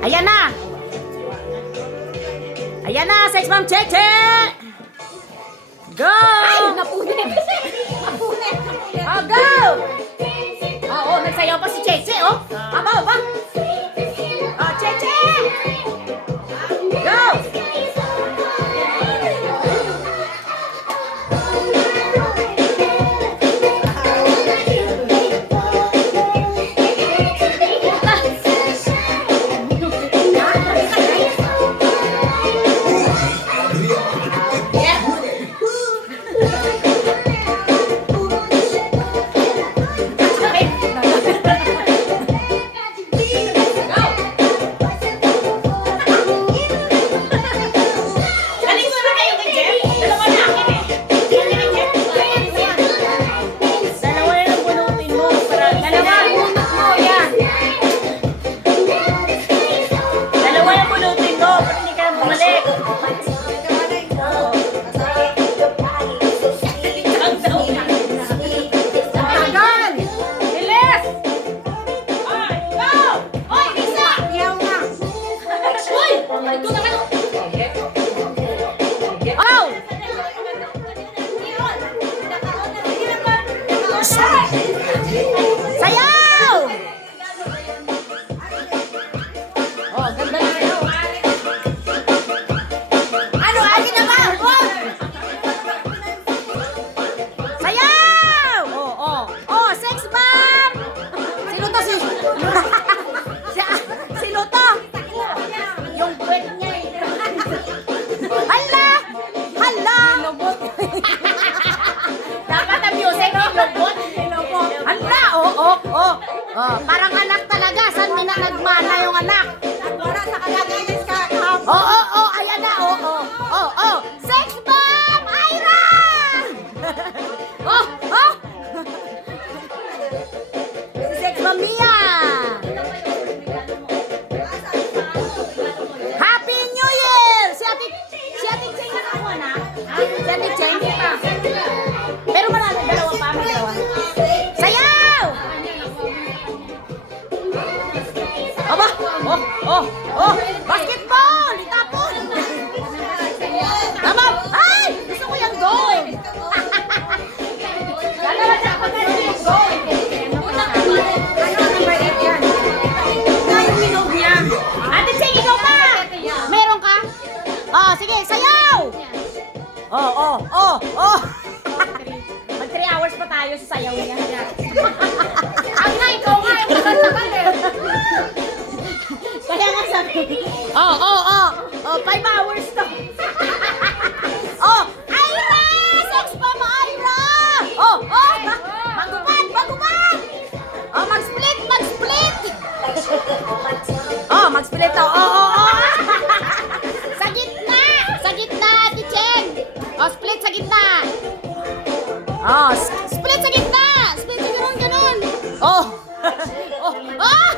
Ayan na! Ayan na, Sex Mom Cheche! Go! Ay, napunit. Napunit. Oh, go! Oo, nagsayaw pa si Cheche, oh. Aba, aba. Oh, Cheche! Go! Dalawa na lang bunutin mo para Dalawa, bunot mo. Yan. Dalawa yung bunutin mo para hindi ka na bumalik. Tagal. Bilis! Ay, go! Oy, isa! Yaw na. Uy! Ito naman! Oh! Sayaw! Oh, ganda na sayaw. Ano, akin na ba? Oh! Sayaw! Oh, oh. Oh, sex bomb! Sino to si... Sino to? Yung puwet niya eh. Hala! Hala! Dapat ang music ni Lobot. Hala! Oh, oh, oh. Oh, parang anak talaga. Saan na nagmana yung anak? Wala sa kalagayan ka. Oh, oh, oh. Ayan na. Oh, oh. Oh, oh. Sex bomb! Ira! Oh, oh. Si Sex bomb Mia! Happy New Year! Si Ate Cheng nakakuha na? Si Ate Cheng? Pero marami, dalawa pa, may dalawa. Sayaw! Aba! Oh, oh, oh! Basketball! Itapon! Tama! Ay! Gusto ko yung goal! Dalawa na ako na yung goal! Ano ang maliit yan? Tayo minog niya. Ate Cheng, ikaw pa! Meron ka? Oh, sige, sayaw! Oh, oh, oh, oh! Mag 3 hours pa tayo sa sayaw niya. Ang nga, ikaw nga. Yung tagal-tagal eh. Kaya nga sabi, oh, oh, oh, oh, 5 hours to. Oh, Ira! Sex pa mo, Ira! Oh, oh, magubad, magubad! Oh, mag-split, mag-split! Oh, mag-split to, oh, oh, oh! Sa gitna, Ate Cheng! Oh, split sa gitna! Oh, split sa gitna! Split sa ganun, ganun! Oh! Oh! Oh!